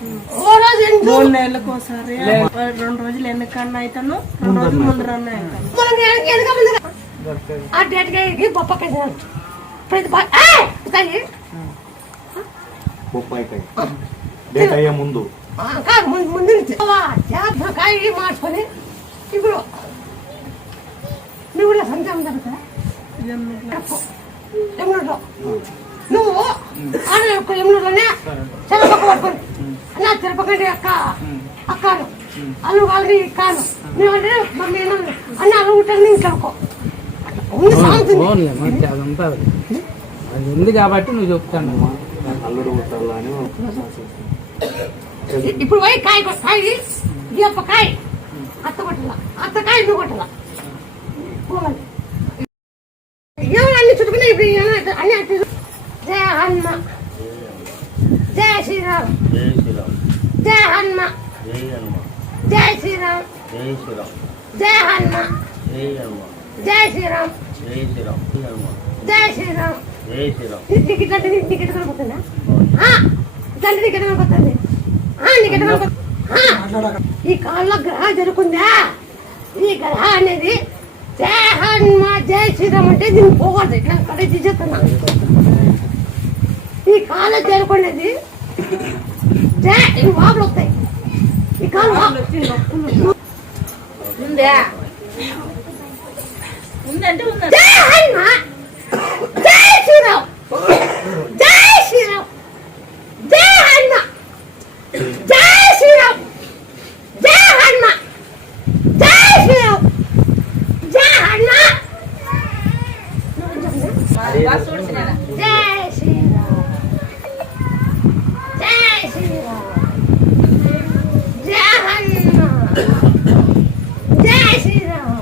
3 నెలలకు ఒకసారి 2 రోజులు ఎన్నికన్నా అవుతాను, 2 రోజులు ముందు రన్ అవుతాను. ముందు మార్చుకొని ఇప్పుడు నువ్వు కూడా సంతానం జరుగుతుందా ఎమ్మెల్యేలో నువ్వు ఎమ్మెల్యేలోనే చెరపక్క పట్టుకొని నా చెరపకండి అక్కను అల్లు వాళ్ళని కాను మేమంటే మమ్మీ అన్న అల్లు ఉంటాను ఇంట్లో అది ఉంది కాబట్టి నువ్వు చెప్తాను. ఇప్పుడు పోయి కాయ గీయప్ప కాయ అత్త కొట్టలా అత్తకాయ నువ్వు కొట్టలా అన్ని చుట్టుకున్నా ఇప్పుడు అన్ని జయ హన్మ జయ శ్రీరామ్ జయ హన్మ జయ శ్రీరామ్ జయ హన్మ జయ శ్రీరామ్ జయ శ్రీరామ్ నీకు టికెట్ కనపడుతుందా ఇట్లాంటి టికెట్ కనపడుతుంది టికెట్ కనపడుతుంది. ఈ కాళ్ళ గ్రహం జరుగుతుందా ఈ గ్రహం అనేది జయ హనుమ జయ శ్రీరామ్ అంటే దీన్ని పోకూడదు ఇట్లా కడే తీసేస్తున్నా. ఈ కాళ్ళ జరుగుకునేది జయ ఇవి వాపులు వస్తాయి. ఈ కాళ్ళు జయ హనుమ జయ శ్రీరామ్ జయ శ్రీరామ్ జయ హనుమ జయ శ్రీరామ్ జయ హనుమ జయ శ్రీరామ్ జయ హనుమ జయ శ్రీరామ్ జయ శ్రీరామ్ జయ హనుమ జయ శ్రీరామ్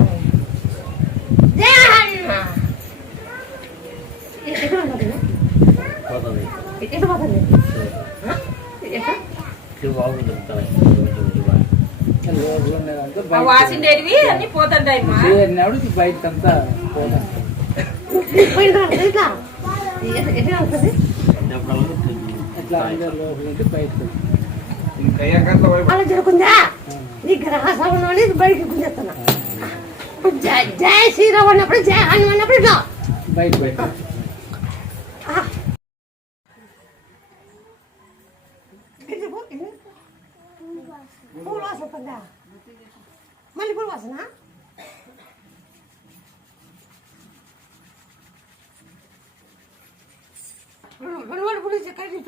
జయ హనుమ ఎటు పోతుంది వాసిండేటివి అన్ని పోతుంటాయి బయటంతా అలా జరుగుతుందా ఈ గ్రహ సభలో బయటకు గుంజేస్తున్నా. జయ శ్రీరామ్ అన్నప్పుడు జయ హనుమ అన్నప్పుడు ఇట్లా బయట పూల వాసన పడ్డా మళ్ళీ పూల వాసన రెండు పూలు కట్టి